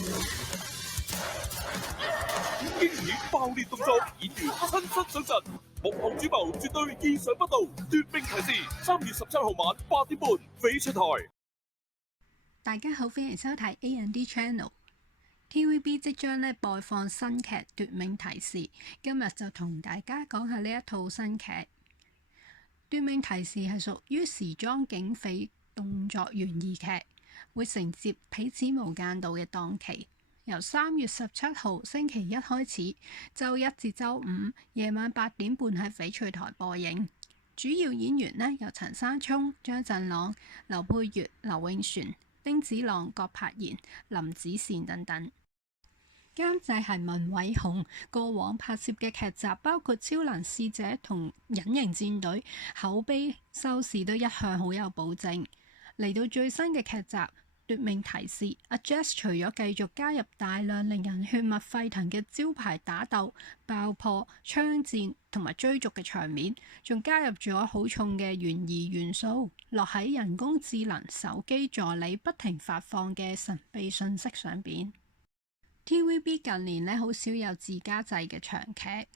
驚險爆裂動作，演員親身上陣，幕後主謀絕對意想不到。奪命提示3月17號晚8點半飛出台。大家好，歡迎收睇 A&D Channel。TVB 即將播放新劇《奪命提示》，今日就同大家講下呢一套新劇。《奪命提示》係屬於時裝警匪動作懸疑劇，會承接彼此無間道嘅檔期，由3月17號星期一開始，周一至周五夜晚8點半喺翡翠台播映。主要演員由陳山聰、張振朗、劉佩玥、劉永璇、丁子朗、郭柏妍、林子善等等。監製係文偉鴻，過往拍攝嘅劇集包括《超能使者》同《隱形戰隊》，口碑收視都一向好有保證。嚟到最新嘅劇集《奪命提示》，阿 Jess 除咗繼續加入大量令人血脈沸騰嘅招牌打鬥、爆破、槍戰同埋追逐嘅場面，仲加入咗好重嘅懸疑元素，落喺人工智能手機助理不停發放嘅神秘訊息上邊。TVB 近年好少有自家製嘅長劇，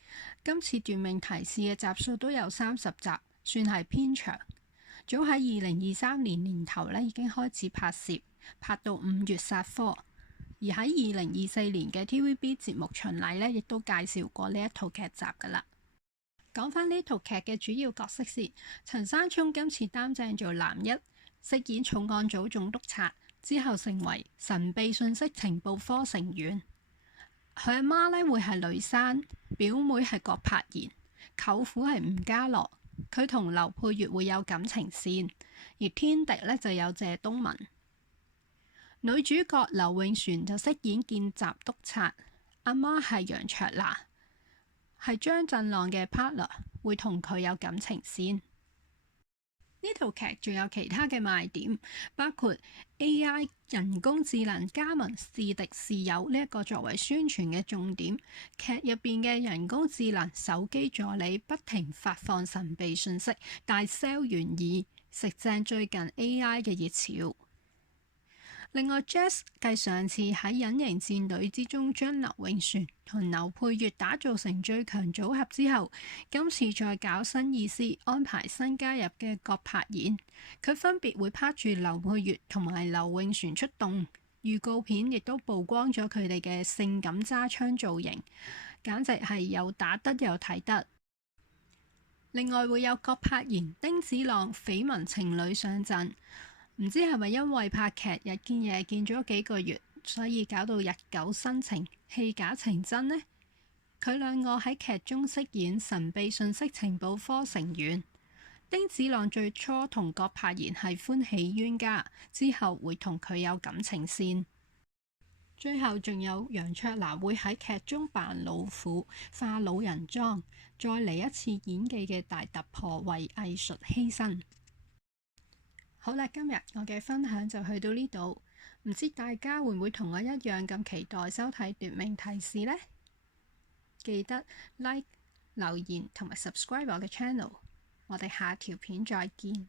今次《奪命提示》嘅集數都有30集，算係偏長。早喺2023年年頭已經開始拍攝，拍到5月殺科。而喺2024年嘅 TVB 節目巡禮亦都介紹過呢一套劇集㗎喇。講返呢套劇嘅主要角色先，陳山聰今次擔正做男一，飾演重案組總督察。之後成為神秘信息情報科成員，佢阿媽會係呂珊，表妹係郭柏妍，舅父係吳家樂，佢同劉佩玥會有感情線，而天敵就有謝東閔。女主角劉永璇就飾演見習督察，阿媽係楊卓娜，係張振朗嘅 partner， 會同佢有感情線。呢套劇仲有其他嘅賣點，包括 AI 人工智能加盟是敵是友呢一個作為宣傳嘅重點。劇入邊嘅人工智能手機助理不停發放神秘訊息，大 sell 懸疑，食正最近 AI 嘅熱潮。另外 Jess 繼上次喺隱形戰隊之中將劉永璇同劉佩玥打造成最強組合之後，今次再搞新意思，安排新加入嘅郭柏妍，佢分別會拍住劉佩玥同埋劉永璇出動。預告片亦都曝光咗佢哋嘅性感揸槍造型，簡直係又打得又睇得。另外會有郭柏妍、丁子朗緋聞情侶上陣。唔知係咪因為拍劇日見夜見咗幾個月，所以搞到日久生情，戲假情真呢？佢兩個喺劇中飾演神秘信息情報科成員。丁子朗最初同郭柏妍係歡喜冤家，之後會同佢有感情線。最後仲有楊卓娜會喺劇中扮老婦，化老人妝，再嚟一次演技嘅大突破，為藝術犧牲。好啦，今日我嘅分享就去到呢度，唔知大家會唔會同我一樣咁期待收睇《奪命提示》呢？記得 like、留言同埋 subscribe 我嘅 channel，我哋下條片再見。